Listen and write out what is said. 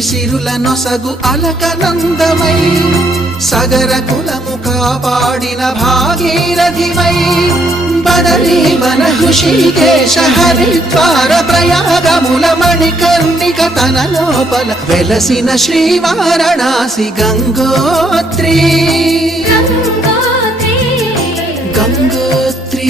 సిరుల నొసగు అలకనందమై సగర కులము కాపాడిన భాగీరథిమై బదరీవన హృషికేశ హరిద్వార ప్రయాగముల మణికర్ణిక తన లోపల వెలసిన శ్రీవారణాసి గంగోత్రి గంగోత్రి